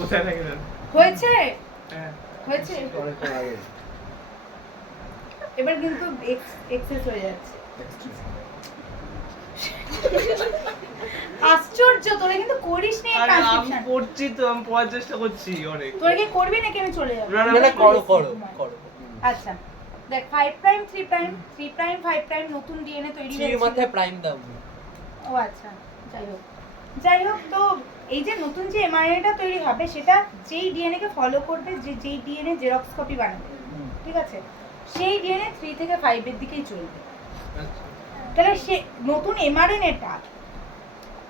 কোথায় থাকে না হয়েছে হ্যাঁ হয়েছে এবার কিন্তু এক্সেস হয়ে যাচ্ছে আশ্চর্য তোরা কিন্তু করিস নি আরে আমি ট্রান্সক্রিপশন করছি তো আমি পড়ার চেষ্টা করছি অনেক তোরা কি করবি নাকি আমি চলে যাব না, না করো করো করো আচ্ছা দেখ 5 প্রাইম 3 প্রাইম 3 প্রাইম 5 প্রাইম নতুন ডিএনএ তৈরি থ্রির হয়েছে মাথায় প্রাইম দাও ও আচ্ছা যাই হোক তো এই যে নতুন যে এমআরএনএটা তৈরি হবে সেটা যেই ডিএনএ কে ফলো করবে যেই ডিএনএ জেরক্স কপি বানাবে ঠিক আছে সেই ডিএনএ 3 থেকে 5 এর দিকেই চলবে তাহলে সে নতুন এমআরএনএটা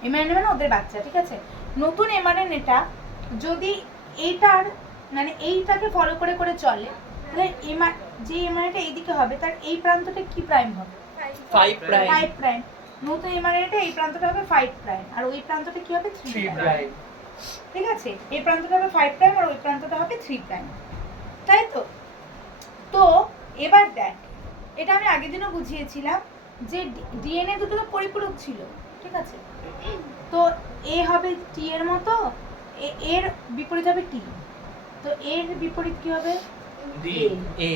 এমআরএনএ মানে ওদের বাচ্চা ঠিক আছে নতুন এমআরএনএটা যদি এইটার মানে এইটাকে ফলো করে করে চলে তাহলে যে এমআরএনএটা এইদিকে হবে তার এই প্রান্তটা কি প্রাইম হবে 5 প্রাইম 5 প্রাইম নতুন এমআরএনএটা এই প্রান্তটা হবে 5 প্রাইম আর ওই প্রান্তটা কি হবে 3 প্রাইম ঠিক আছে এই প্রান্তটা হবে 5 প্রাইম আর ওই প্রান্তটা হবে 3 প্রাইম তাই তো তো এবার দেখ এটা আমি আগের দিনও বুঝিয়েছিলাম যে ডিএনএ দুটো তো পরিপূরক ছিল ঠিক আছে তো এ হবে টি এর মতো এর বিপরীত হবে টি তো এর বিপরীত কি হবে ডি এ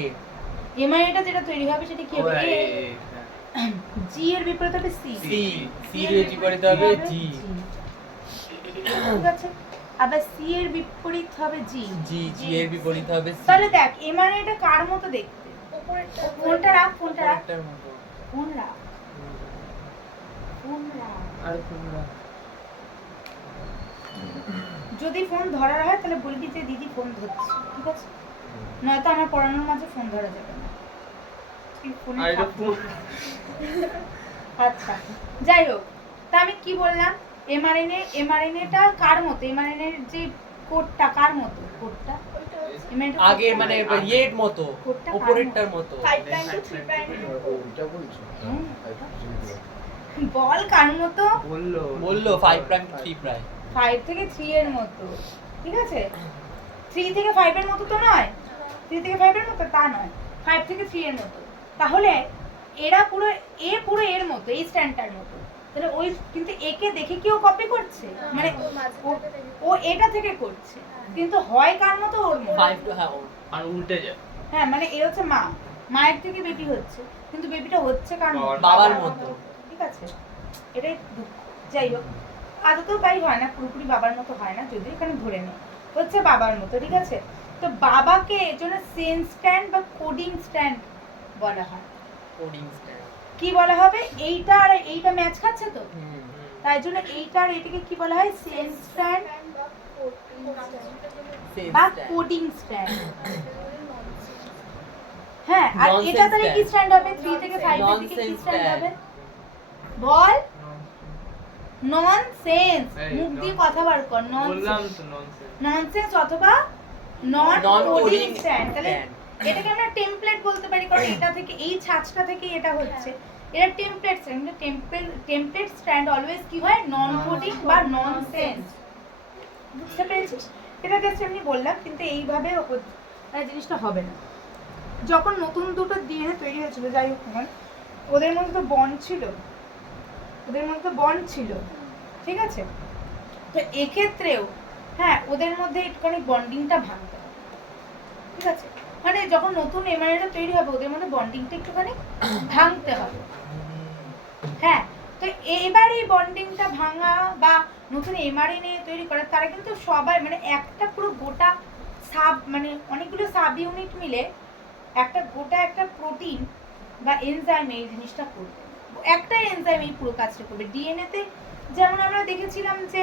এমআরএনএটা যেটা তৈরি হবে সেটা কি হবে এ জি এর বিপরীত হবে সি সি সি এর বিপরীত হবে জি ঠিক আছে আবার সি এর বিপরীত হবে জি জি জি এর বিপরীত হবে সি তাহলে দেখ এমআরএনএটা কার মতো দেখতে ফোনটা রাখ একটার মতো ফোন রাখ আর তোমরা যদি ফোন ধরার হয় তাহলে বলবি যে দিদি ফোন ধরছে ঠিক আছে নয়তো আমার পড়ানোর মাঝে ফোন ধরা যাবে না তুই ফোনে আর এটা থাক। আচ্ছা যাই হোক তা আমি কি বললাম এমআরএনএটা কার মতো এমআরএনএ এর যে কোডটা কার মতো কোডটা আগে মানে ইয়ের মতো উপরেরটার মতো 5 প্রাইম টু 3 প্রাইম বল কার মতো বললো 5 প্রাইম টু 3 প্রাইম 5 থেকে 3 এর মতো ঠিক আছে 3 থেকে 5 এর মতো তো নয় 3 থেকে 5 এর মতো তা নয় 5 থেকে 3 এর মতো তাহলে এরা পুরো এর মতো এই স্ট্যান্ডটার মতো তাহলে ওই কিন্তু একে দেখে কি ও কপি করছে মানে ও এটা থেকে করছে কিন্তু হয় কার মতো ওর মতো 5 টু হ্যাঁ আর উল্টে যায় হ্যাঁ মানে এ হচ্ছে মায়ের থেকে বেবি হচ্ছে কিন্তু বেবিটা হচ্ছে কার মতো বাবার মতো ঠিক আছে এটাই দুঃখ যাই হোক আদতেও তাই হয় না পুরোপুরি বাবার মতো হয় না যদি এখানে ধরে নেই হচ্ছে বাবার মতো ঠিক আছে তো বাবাকে এর জন্য সেন্স স্ট্যান্ড বা কোডিং স্ট্যান্ড বলা হয় কোডিং স্ট্যান্ড কি বলা হবে এইটা আর এইটা ম্যাচ খাচ্ছে তো তাই জন্য এইটা আর এটাকে কি বলা হয় সেন্স স্ট্যান্ড বা কোডিং স্ট্যান্ড হ্যাঁ আর এটা তাহলে কি স্ট্যান্ড হবে 3 থেকে 5 এর দিকে কি স্ট্যান্ড হবে বল ননসেন্স মুখ দিয়ে কথা বার কর বললাম ননসেন্স তো ননসেন্স ননসেন্স অথবা নন কোডিং স্ট্যান্ড তাহলে এটাকে আমরা টেমপ্লেট বলতে পারি কারণ এটা থেকে এই ছাঁচটা থেকে এটা হচ্ছে এটা template stand template stand always কি হয় নন কোডিং বা ননসেন্স বুঝতে পেরেছিস এটা জাস্ট এমনি বললাম কিন্তু এইভাবে জিনিসটা হবে না যখন নতুন দুটো ডিএনএ তৈরি হয়েছিল যাই হোক ওদের মধ্যে তো বন্ড ছিল ঠিক আছে তো এক্ষেত্রেও হ্যাঁ ওদের মধ্যে একটুখানি বন্ডিংটা ভাঙতে হবে ঠিক আছে মানে যখন নতুন এমআরএনএ তৈরি হবে ওদের মধ্যে বন্ডিংটা একটুখানি ভাঙতে হবে হ্যাঁ তো এবার এই বন্ডিংটা ভাঙা বা নতুন এমআরএনএ তৈরি করা তারা কিন্তু সবাই মানে একটা পুরো গোটা মানে অনেকগুলো সাব ইউনিট মিলে একটা প্রোটিন বা এনজাইম এই জিনিসটা করবে একটা এনজাইম এই পুরো কাজটা করবে ডিএনএ তে যেমন আমরা দেখেছিলাম যে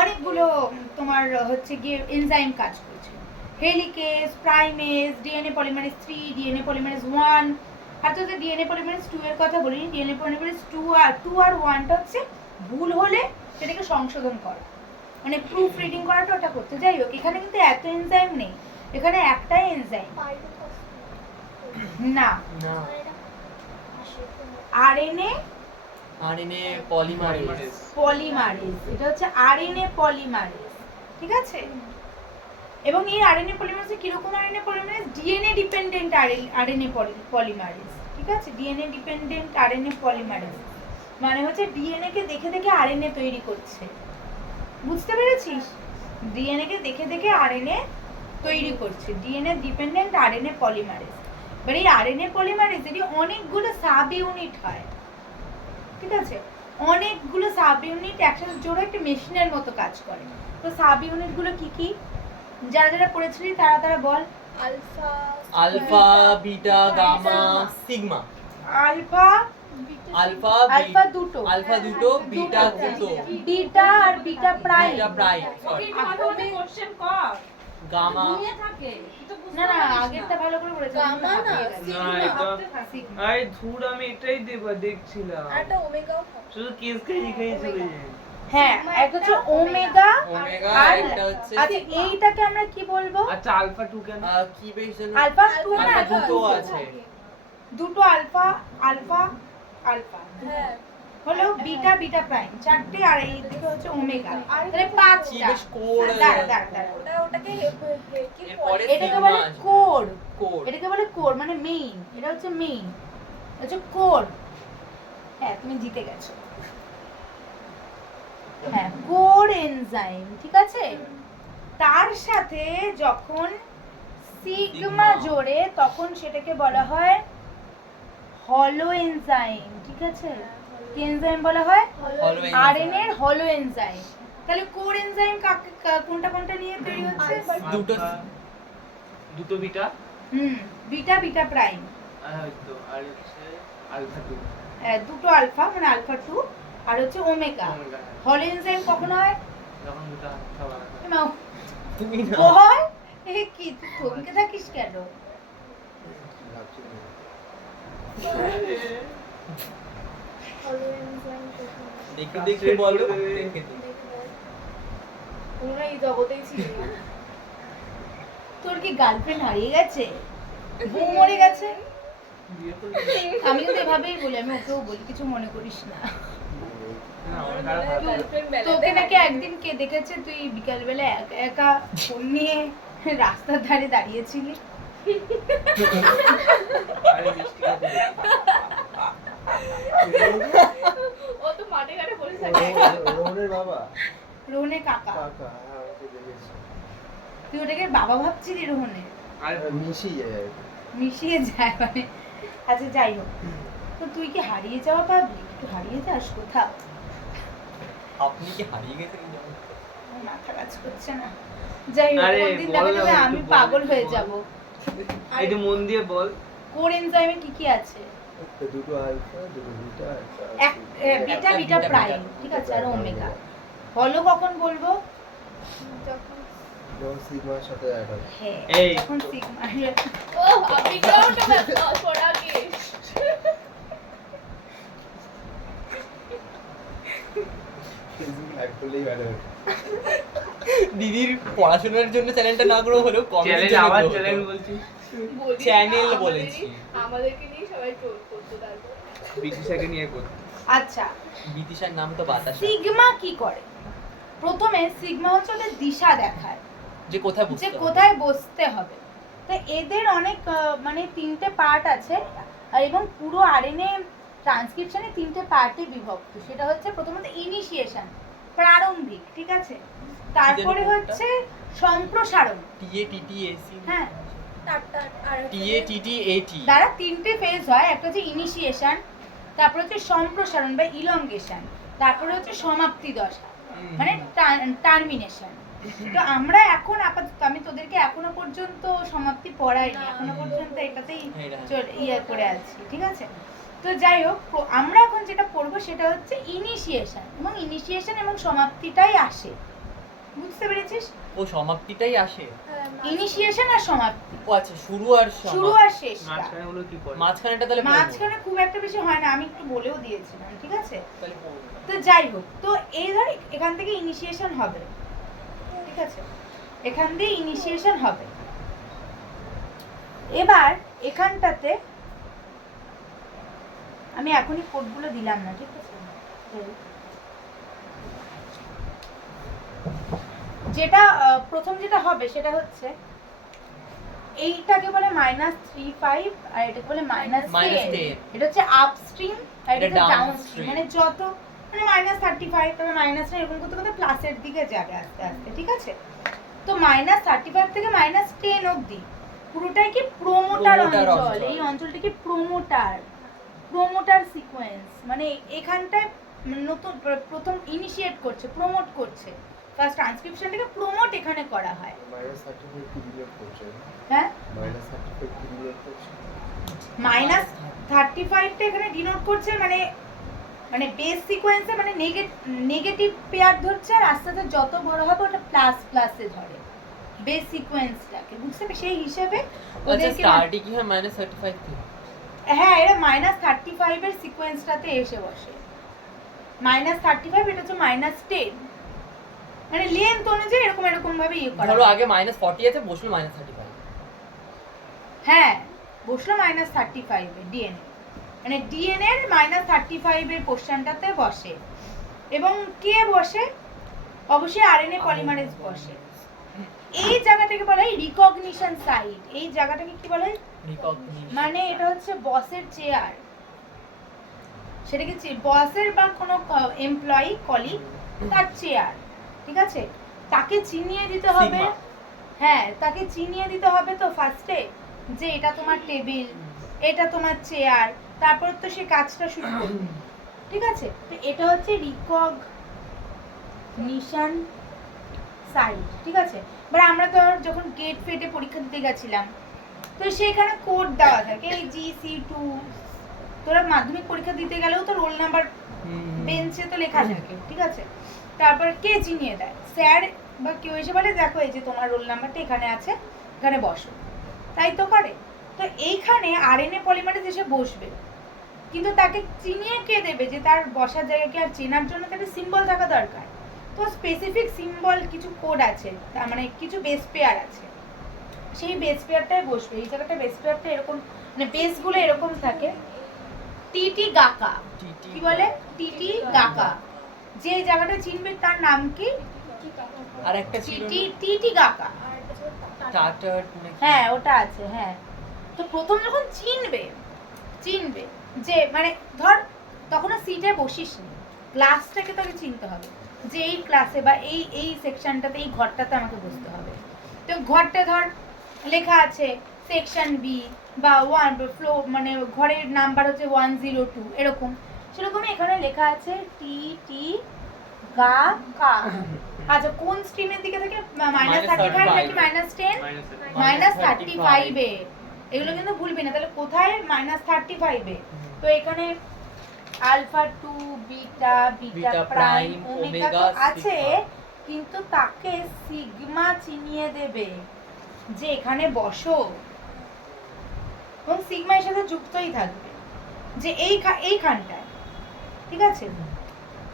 অনেকগুলো তোমার হচ্ছে গিয়ে এনজাইম কাজ করছে helicase primase DNA polymerase 3 DNA polymerase 1 আর তো ডিএনএ পলিমারেজ 2 এর কথা বলিনি ডিএনএ পলিমারেজ 2 আর 1টা হচ্ছে ভুল হলে সেটাকে সংশোধন করা মানে প্রুফ রিডিং করাটা ওটা করতে যাই হোক এখানে কিন্তু এত এনজাইম নেই এখানে একটাই এনজাইম না আরএনএ পলিমারেজ এটা হচ্ছে আরএনএ পলিমারেজ ঠিক আছে এবং এই আরএনএ পলিমারেজ কি রকম RNA polymerase DNA dependent RNA polymerase ঠিক আছে ডিএনএ ডিপেন্ডেন্ট আরএনএ পলিমারেজ মানে হচ্ছে ডিএনএ কে দেখে দেখে আরএনএ তৈরি করছে বুঝতে পেরেছিস ডিএনএ কে দেখে দেখে আরএনএ তৈরি করছে, ডিএনএ ডিপেন্ডেন্ট আরএনএ পলিমারেজ। এবার এই আরএনএ পলিমারেজেরই অনেকগুলো সাব ইউনিট হয়, ঠিক আছে? অনেকগুলো সাব ইউনিট একসাথে জোড়া একটা মেশিনের মতো কাজ করে। তো সাব ইউনিট গুলো কি কি, যারা যারা পড়েছিলি তারা তারা বল। Alpha, beta, gamma, sigma. Alpha alpha দুটো, আলফা দুটো, বিটা দুটো। বিটা আর beta prime. Beta prime, sorry. Gamma. না না, আগেরটা ভালো করে পড়েছি। গামা না, না এটা সিগমা। আরে ধুর, আমি এটাই দেখছিলাম, একটা ওমেগাও থাকে। শুধু কেস খাই চলে যায়। হ্যাঁ, একটা হচ্ছে ওমেগা ওমেগা, আর একটা হচ্ছে আচ্ছা এইটাকে আমরা কি বলবো? আচ্ছা আলফা 2 কেন? কি বেশ জানো? আলফা 2 না, আলফা আলফা দুটো 2 আছে। দুটো আলফা আলফা আলফা হ্যাঁ, হলো বিটা বিটা প্রাইম চারটে, আর এই দিকে হচ্ছে ওমেগা, তাহলে কি পাঁচটা। বেশ কোড। দাঁড়া ওটাকে কি এরপরে এটাকে সিগমা বলে আসবে। Core, code. এটাকে বলে কোর মানে মেইন, এটা হচ্ছে মেইন, হচ্ছে কোর। হ্যাঁ তুমি জিতে গেছো। হ্যাঁ, কোর এনজাইম, ঠিক আছে? তার সাথে যখন সিগমা জোড়ে তখন সেটাকে বলা হয় হলো এনজাইম, ঠিক আছে? কি এনজাইম বলা হয়? হলো আরএনএ এর হলো এনজাইম। তাহলে কোর এনজাইম কোনটা কোনটা নিয়ে তৈরি হচ্ছে? দুটো দুটো বিটা বিটা বিটা প্রাইম, আর তো আর হচ্ছে আলফা 2 দুটো আলফা মানে আলফা 2, আর হচ্ছে ওমেগা। ওমেগা হলো এনজাইম কখন হয়? যখন দুটো সবার এ মাও, তুমি না। বল এ কি তুই থমকে থাকিস কেন? দেখে দেখে বলো, দেখে দেখে। তোমরা এই জগতেই ছিলে না। তোর কি গার্লফ্রেন্ড হারিয়ে গেছে? বউ মরে গেছে? বিয়ে করে আমি কিন্তু এভাবেই বলি, আমি ওকেও বলি, কিছু মনে করিস না। না আমার খারাপ লাগে। গার্লফ্রেন্ড তোকে নাকি একদিন কে দেখেছে তুই বিকালবেলা একা একা ফোন নিয়ে রাস্তার ধারে দাঁড়িয়েছিলি। আরে মিষ্টি খাতে ও তো মাঠে ঘাটে বসে থাকে। রোহনের বাবা রোহনের কাকা। কাকা হ্যাঁ ওকে দেখেছি তুই ওটাকে বাবা ভাবছিলি রোহনের? আর মিশি যায় মিশিয়ে যায় মানে। আচ্ছা যাই হোক, তো তুই কি হারিয়ে যাওয়া পাবলি? একটু হারিয়ে যাস কোথাও? আপনি কি হারিয়ে গেছেন? আমার মাথা কাজ করছে না। যাই হোক, আরে কোনদিন বল দেখা না, যাবে একটু আমি বল, পাগল একটু হয়ে বল। যাব। একটু মন দিয়ে বল। কোর এনজাইমে কি কি আছে? দুটো আলফা দুটো বিটা এক বিটা বিটা প্রাইম, ঠিক আছে, আর ওমেগা। হলো কখন বলবো? যখন যখন সিগমার সাথে অ্যাড হয় হ্যাঁ, এই। যখন সিগমা। ও আপনি কাউন্ট করতে পড়া কি? অ্যাড করলেই ভালো হয় দিদির পড়াশোনার জন্য চ্যানেলটা না গ্রো হলেও কমেডির চ্যানেল জন্য আবার grow হলো। চ্যানেল বলছি। বলি না, চ্যানেল আমাদেরই- বলেছি। আমাদেরকে নিয়ে সবাই ট্রোল করতো তারপর। বিটিশাকে নিয়ে কর। আচ্ছা, বিদিশার নাম তো বাতাসা। সিগমা কি করে? প্রথমে সিগমা হচ্ছে ওদের দিশা দেখায় যে কোথায় যে বসতে হবে। কোথায় বসতে হবে। তো এদের অনেক মানে তিনটে পার্ট আছে, আর এবং পুরো আরএনএ ট্রান্সক্রিপশনে তিনটে পার্টে বিভক্ত। সেটা হচ্ছে প্রথমত ইনিশিয়েশন, প্রারম্ভিক, ঠিক আছে? তারপরে কোনটা? হচ্ছে সম্প্রসারণ, TATTAC হ্যাঁ, আর TATTAT দ্বারা তিনটে ফেজ হয়। একটা হচ্ছে ইনিশিয়েশন, তারপরে হচ্ছে সম্প্রসারণ বা ইলংগেশন, তারপরে হচ্ছে সমাপ্তি দশা মানে টার্মিনেশন। তো আমরা এখন আপাতত, আমি তোদেরকে এখনো পর্যন্ত সমাপ্তি পড়াইনি, এখনো পর্যন্ত এটাতেই ইয়ে করে আছি, ঠিক আছে? তো যাই হোক, আমরা এখন যেটা পড়বো সেটা হচ্ছে ইনিশিয়েশন, এবং ইনিশিয়েশন এবং সমাপ্তিটাই আসে, বুঝতে পেরেছিস? ও সমাপ্তিটাই আসে। ইনিশিয়েশন আর সমাপ্তি, ও আচ্ছা, শুরু আর শুরু সমাপ্তি। আর শেষটা। মাঝখানে হলো কি পড়ে? মাঝখানেটা তাহলে পড়বো। মাঝখানে খুব একটা বেশি হয় না, আমি একটু বলেও দিয়েছিলাম, ঠিক আছে? তাহলে পড়বো। তো যাই হোক, তো এই ধর এখান থেকে ইনিশিয়েশন হবে, ঠিক আছে? এখান দিয়ে ইনিশিয়েশন হবে। এবার এখানটাতে আমি এখনই কোডগুলো দিলাম না, ঠিক আছে? যেটা প্রথম যেটা হবে সেটা হচ্ছে এইটাকে বলে -3,5 আর এটাকে বলে -10। -10 এটা হচ্ছে আপস্ট্রিম আর এটা এটা হচ্ছে downstream। ডাউনস্ট্রিম, মানে যত মানে -35, তবে মাইনাস না এরকম করতে করতে প্লাসের দিকে যাবে আস্তে আস্তে, ঠিক আছে? তো -35 থেকে -10 অবধি পুরোটাই কি প্রোমোটার Promoter অঞ্চল। অঞ্চল। এই অঞ্চলটা কি প্রোমোটার সিকোয়েন্স, মানে এখানটায় নতুন প্রথম ইনিশিয়েট করছে, প্রমোট করছে। ফার্স্ট ট্রান্সক্রিপশনটাকে প্রমোট এখানে করা হয়। -35 কি ডিনোট করছে? হ্যাঁ, -35 কি ডিনোট করছে? -35টা এখানে ডিনোট করছে মানে বেস সিকোয়েন্সে মানে নেগেটিভ পেয়ার ধরছে, আর আস্তে আস্তে যত বড় হবে ওটা প্লাসে ধরে বেস সিকোয়েন্সটাকে, বুঝতে পারবে? সেই হিসেবে আচ্ছা ওদেরকে স্টার্টে কি হয় -35 থেকে? হ্যাঁ, এরা -35 এর সিকোয়েন্সটাতে এসে বসে। -35 এটা হচ্ছে -10, মানে লেন্থ অনুযায়ী এরকম ভাবে ইয়ে করা ধরো হয়। আগে -40 আছে, বসলো -35। হ্যাঁ, বসলো -35 এ ডিএনএ, মানে ডিএনএ এর -35 এর পোরশনটাতে বসে। এবং কে বসে? অবশ্যই আরএনএ পলিমারেজ বসে। এই জায়গাটাকে বলা হয় রিকগনিশন সাইট। এই জায়গাটাকে কি বলা হয়? মানে এটা হচ্ছে বসের চেয়ার। সেটা কি বসের বা কোনো এমপ্লয়ি কলিগ তার চেয়ার, ঠিক আছে? তাকে চিনিয়ে দিতে হবে। সিগমা। হ্যাঁ, তাকে চিনিয়ে দিতে হবে তো ফার্স্টে, যে এটা তোমার টেবিল, এটা তোমার চেয়ার, তারপর তো সে কাজটা শুরু করবে, ঠিক আছে? তো এটা হচ্ছে রিকগনিশন সাইট, ঠিক আছে? এবার আমরা তো যখন গেট ফেটে পরীক্ষা দিতে গেছিলাম, তো সেখানে কোড দেওয়া থাকে এই GC2। তোরা মাধ্যমিক পরীক্ষা দিতে গেলেও তো রোল নাম্বার বেঞ্চে তো লেখা থাকে, ঠিক আছে? তারপর কে চিনিয়ে দেয়? স্যার বা কেউ এসে বলে দেখো এই যে তোমার রোল নাম্বারটা এখানে আছে, এখানে বসো, তাই তো করে। তো এইখানে আরএনএ পলিমারেজ এসে বসবে, কিন্তু তাকে চিনিয়ে কে দেবে যে তার বসার জায়গাকে? আর চেনার জন্য তাকে সিম্বল থাকা দরকার। তো স্পেসিফিক সিম্বল কিছু কোড আছে, তার মানে কিছু বেস পেয়ার আছে, সেই বেস পেয়ারটায় বসবে। এই জায়গাটা বেস পেয়ারটা এরকম, মানে বেসগুলো এরকম থাকে। টিটি গাকা, কি বলে? টিটি গাকা। যে জায়গাটা চিনবে তার নাম কি? আর একটা ছিল টিটি গাকা। টাটার। হ্যাঁ, ওটা আছে। হ্যাঁ, তো প্রথম যখন চিনবে যে মানে ধর তখনও সিটে বসিস নি, ক্লাসটাকে তোকে চিনতে হবে যে এই ক্লাসে বা এই সেকশনটাতে, এই ঘরটাতে আমাকে বসতে হবে। তো ঘরটা ধর লেখা আছে সেকশন বি বা 1 ফ্লোর, মানে ঘরের নাম্বার হচ্ছে 102, এরকম। সেরকমই এখানে লেখা আছে টি গা কা। আচ্ছা, কোন স্ট্রিমের দিকে থেকে? -35 নাকি -10? -35 এ। এগুলো কিন্তু ভুলবি না। তাহলে কোথায়? -35 এ। তো এখানে আলফা 2 বিটা প্রাইম ওমেগা তো আছে, কিন্তু তাকে সিগমা চিনিয়ে দেবে যে এখানে বসো, এবং সিগমা এর সাথে যুক্তই থাকবে যে এইখানটায়, ঠিক আছে?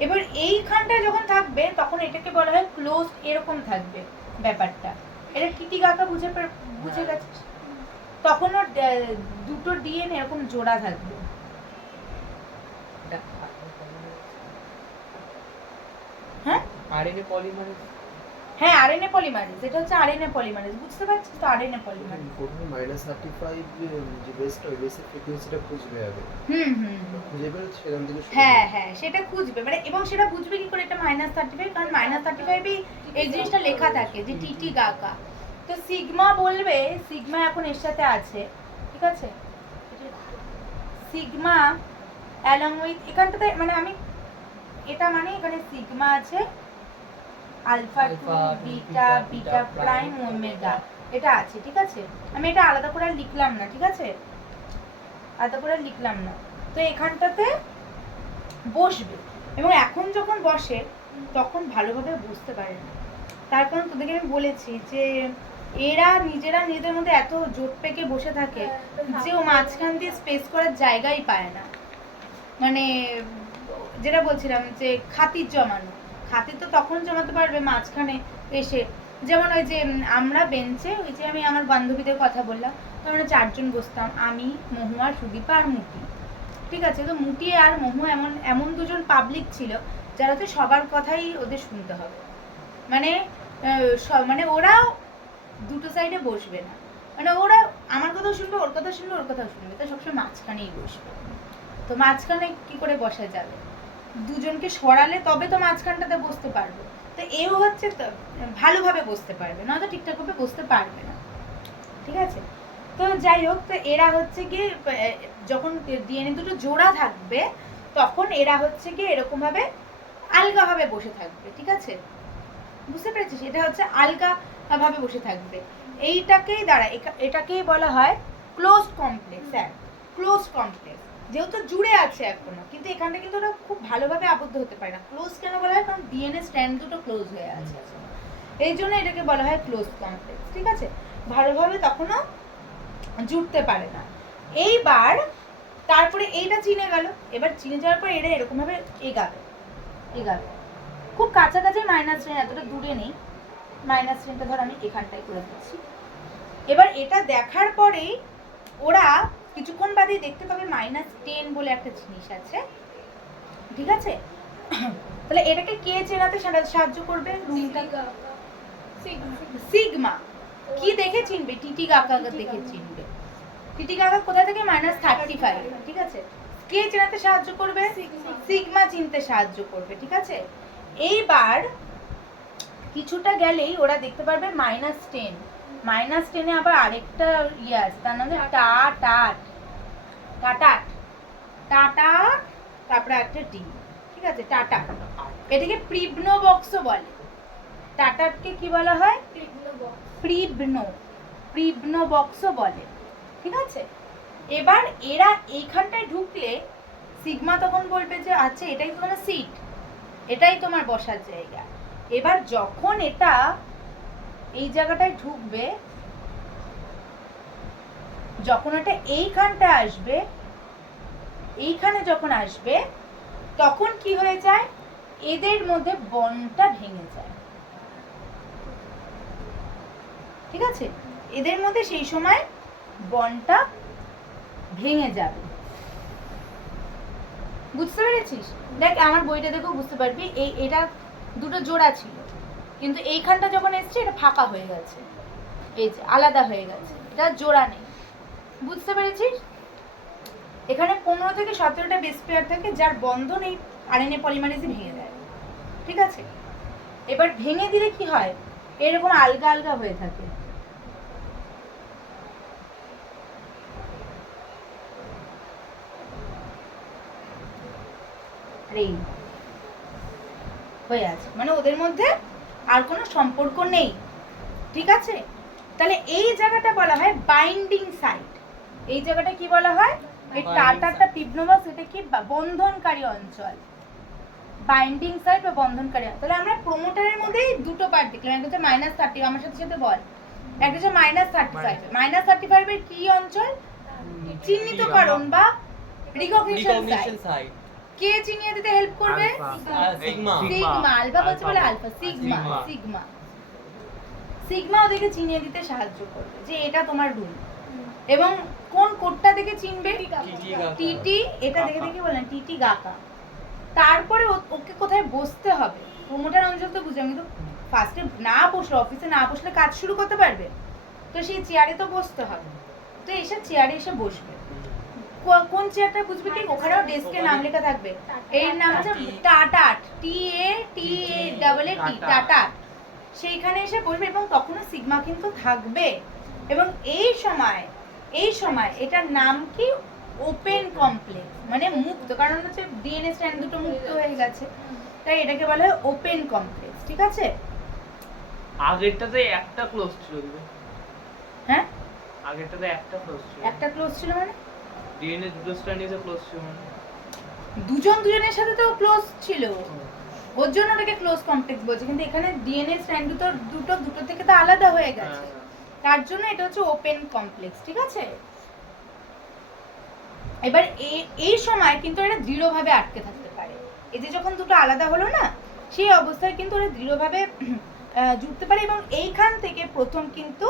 এবার এইখানটায় যখন থাকবে তখন এটাকে বলা হয় ক্লোজড, এরকম থাকবে ব্যাপারটা। এটা টিটি কাকা বুঝে গেছিস? তখন ওর দুটো ডিএনএ এরকম জোড়া থাকবে। হ্যাঁ, আরএনএ পলিমারেজ। হ্যাঁ, আরএনএ পলিমারেজ। এটা হচ্ছে আরএনএ পলিমারেজ, বুঝতে পারছিস তো? RNA polymerase. প্রথমে -35 যে বেসটা, ওই বেসের ফ্রিকোয়েন্সিটা খুঁজবে আগে। হুম। খুঁজে বের সেখান থেকে শুরু হ্যাঁ, করবে। হ্যাঁ, সেটা খুঁজবে, মানে এবং সেটা বুঝবে কি করে এটা -35? কারণ -35 এই জিনিসটা লেখা থাকে যে টিটি গাকা। তো সিগমা বলবে, সিগমা এখন এর সাথে আছে, ঠিক আছে? সিগমা অ্যালং উইথ এখানটাতে, মানে আমি এটা মানে এখানে সিগমা আছে, আলফা 2 বিটা প্রাইম ওমেগা, এটা আছে, ঠিক আছে? আমি এটা আলাদা করে আর লিখলাম না, ঠিক আছে? আলাদা করে আর লিখলাম না। তো এখানটাতে বসবে, এবং এখন যখন বসে তখন ভালোভাবে বুঝতে পারে না। তার কারণ তোদেরকে আমি বলেছি যে এরা নিজেদের মধ্যে এত জোট পেকে বসে থাকে যে ও মাঝখান দিয়ে স্পেস করার জায়গাই পায় না। মানে যেটা বলছিলাম যে খাতির জমানো, খাতির তো তখন জমাতে পারবে মাঝখানে এসে। যেমন ওই যে আমরা বেঞ্চে, ওই যে আমি আমার বান্ধবীদের কথা বললাম, তো আমরা 4 জন বসতাম, আমি, মহুয়া, সুদীপা আর মুটি, ঠিক আছে? তো মুটি আর মহু এমন দুজন পাবলিক ছিল যারা তো সবার কথাই ওদের শুনতে হবে, মানে মানে ওরাও দুটো সাইডে বসবে না, মানে ওরা আমার কথাও শুনবে, ওর কথাও শুনবে, ওর কথাও শুনবে, তো সবসময় মাঝখানেই বসবে। তো মাঝখানে কি করে বসা যাবে? দুজনকে সরালে তবে তো মাঝখানটাতে বসতে পারবে। তো এও হচ্ছে তো ভালোভাবে বসতে পারবে, নয়তো ঠিকঠাকভাবে বসতে পারবে না, ঠিক আছে? তো যাই হোক, তো এরা হচ্ছে কি যখন ডিএনএ দুটো জোড়া থাকবে তখন এরা হচ্ছে কি এরকমভাবে আলগাভাবে বসে থাকবে, ঠিক আছে? বুঝতে পেরেছিস? এটা হচ্ছে আলগাভাবে বসে থাকবে। এইটাকেই এটাকেই বলা হয় ক্লোজ কমপ্লেক্স। হ্যাঁ, ক্লোজ কমপ্লেক্স, যেহেতু জুড়ে আছে এখনো, কিন্তু এখানটা কিন্তু ওরা খুব ভালোভাবে আবদ্ধ হতে পারে না। ক্লোজ কেন বলা হয়? কারণ ডিএনএ স্ট্র্যান্ড দুটো ক্লোজ হয়ে আছে, এই জন্য এটাকে বলা হয় ক্লোজ কমপ্লেক্স, ঠিক আছে? ভালোভাবে তখনও জুড়তে পারে না। এইবার তারপরে এইটা চিনে গেল, এবার চিনে যাওয়ার পর এরা এরকমভাবে এগাবে। খুব কাছাকাছি মাইনাস চেন, এতটা দূরে নেই। মাইনাস চেনটা ধর আমি এখানটায় করে দিচ্ছি। এবার এটা দেখার পরেই ওরা কিছুক্ষণ বাদেই দেখতে পাবে -10 বলে একটা জিনিস আছে, ঠিক আছে? তাহলে এটাকে কে চেনাতে সাহায্য করবে? সিগমা। কি দেখে চিনবে? টিটি কাকা দেখে চিনবে। টিটি কাকা কোথা থেকে? -35, ঠিক আছে? কে চেনাতে সাহায্য করবে? সিগমা চিনতে সাহায্য করবে, ঠিক আছে? এইবার কিছুটা গেলেই ওরা দেখতে পারবে -10। -10-এ আবার আরেকটা ইয়ে আছে, তার নাম টাটা, তারপরে একটা ডি, ঠিক আছে? টাটা, এটাকে প্রিব্ন বক্সও বলে। টাটাকে কি বলা হয়? প্রিব্ন বক্সও বলে, ঠিক আছে? এবার এরা এইখানটায় ঢুকলে সিগমা তখন বলবে যে আচ্ছা এটাই তো তোমার সিট, এটাই তোমার বসার জায়গা। এবার যখন এটা এই জায়গাটায় ঢুকবে, যখন এটা এইখানটা আসবে, এইখানে যখন আসবে তখন কি হয়ে যায়? এদের মধ্যে বন্ডটা ভেঙে যায়, ঠিক আছে? এদের মধ্যে সেই সময় বন্ডটা ভেঙে যাবে। বুঝতে পেরেছিস? দেখ আমার বইটা দেখো, বুঝতে পারবি। এটা দুটো জোড়া ছিল, কিন্তু এইখানটা যখন এসছে এটা ফাঁকা হয়ে গেছে, এই যে আলাদা হয়ে গেছে, এটা জোড়া নেই। বুঝতে পেরেছিস? এখানে 15 থেকে 17টা বেস পেয়ার থাকে, যার বন্ধন এই আরএনএ পলিমারেজে ভেঙে দেয়, ঠিক আছে? এবার ভেঙে দিলে কি হয়? এরকম আলগা আলগা হয়ে থাকে। হয়ে আছে, মানে ওদের মধ্যে আর কোনো সম্পর্ক নেই, ঠিক আছে? তাহলে এই জায়গাটা বলা হয় বাইন্ডিং সাইট। এই জায়গাটা কি বলা হয়? এই টাটাটা পিবনোমাস, এটা কি? বন্ধনকারী অঞ্চল, বাইন্ডিং সাইট বা বন্ধনকারী। তাহলে আমরা প্রোমোটারের মধ্যেই দুটো পার্ট দেখলাম, একটা হচ্ছে -30, আমার সাথে সাথে বল, একটা হচ্ছে -35। -35 এর কি অঞ্চল? চিহ্নিতকরণ বা রিকগনিশন সাইট। কে চিনিয়ে দিতে হেল্প করবে? সিগমা। আলফা বলতে বলে আলফা, সিগমা ওদেরকে চিনিয়ে দিতে সাহায্য করবে যে এটা তোমার রুল। এবং কোন কোডটা দেখে চিনবে? টিটি, এটা দেখে দেখে বলেন টিটি গাকা। তারপরে ওকে কোথায় বসতে হবে? প্রমোটার অঞ্চল তো বুঝলাম, কিন্তু ফার্স্টে না বসলে, অফিসে না বসলে কাজ শুরু করতে পারবে? তো সেই চেয়ারে তো বসতে হবে, তো এসে চেয়ারে এসে বসবে। কোন চেয়ারটা বুঝবে কি? ওখানেও ডেস্কের নাম লেখা থাকবে, এর নাম হচ্ছে টাটা, TATA, টাটা। সেইখানে এসে বসবে এবং তখনও সিগমা কিন্তু থাকবে। এবং এই সময় এটার নাম কি? ওপেন কমপ্লেক্স, মানে মুক্ত, কারণ হচ্ছে ডিএনএ স্ট্র্যান্ড দুটো মুক্ত হয়ে গেছে, তাই এটাকে বলা হয় ওপেন কমপ্লেক্স, ঠিক আছে? আগেরটাতে একটা ক্লোজ ছিল দিবে। হ্যাঁ, আগেরটাতে একটা ক্লোজ ছিল। একটা ক্লোজ ছিল মানে ডিএনএ দুটো স্ট্র্যান্ড এসে ক্লোজ ছিল মানে দুজনের সাথে তো ক্লোজ ছিল, ওর জন্য ওটাকে ক্লোজ কমপ্লেক্স বলছে। কিন্তু এখানে ডিএনএ স্ট্র্যান্ড দুটো থেকে তো আলাদা হয়ে গেছে, তার জন্য এটা হচ্ছে ওপেন কমপ্লেক্স, ঠিক আছে? এবার এই সময় কিন্তু এটা দৃঢ়ভাবে আটকে থাকতে পারে। এই যে যখন দুটো আলাদা হলো না, সেই অবস্থায় কিন্তু ওরা দৃঢ়ভাবে জুড়তে পারে। এবং এইখান থেকে প্রথম কিন্তু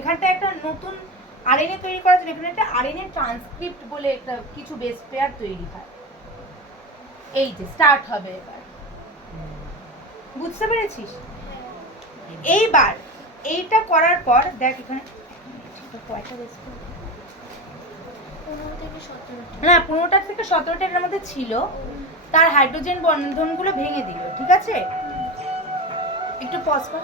এখানটা একটা নতুন আরএনএ তৈরি করার জন্য এখানে একটা আরএনএ ট্রান্সক্রিপ্ট বলে একটা কিছু বেস পেয়ার তৈরি হয়। এই যে স্টার্ট হবে এবার, বুঝতে পেরেছিস? এইবার এইটা করার পর দেখ এখানে কয়টা বেস পেয়ার? 15টা থেকে 17টা এর মধ্যে ছিল, তার হাইড্রোজেন বন্ধনগুলো ভেঙে দিল, ঠিক আছে? একটু পজ কর।